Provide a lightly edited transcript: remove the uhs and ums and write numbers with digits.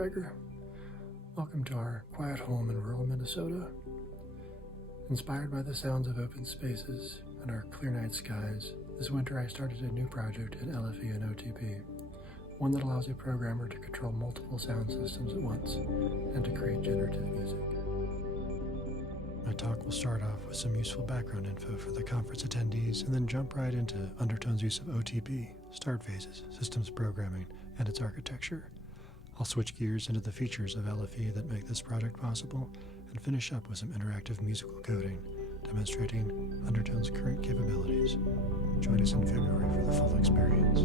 Gregor. Welcome to our quiet home in rural Minnesota. Inspired by the sounds of open spaces and our clear night skies, this winter I started a new project in LFE and OTP, one that allows a programmer to control multiple sound systems at once and to create generative music. My talk will start off with some useful background info for the conference attendees and then jump right into Undertone's use of OTP, start phases, systems programming, and its architecture. I'll switch gears into the features of LFE that make this project possible and finish up with some interactive musical coding, demonstrating Undertone's current capabilities. Join us in February for the full experience.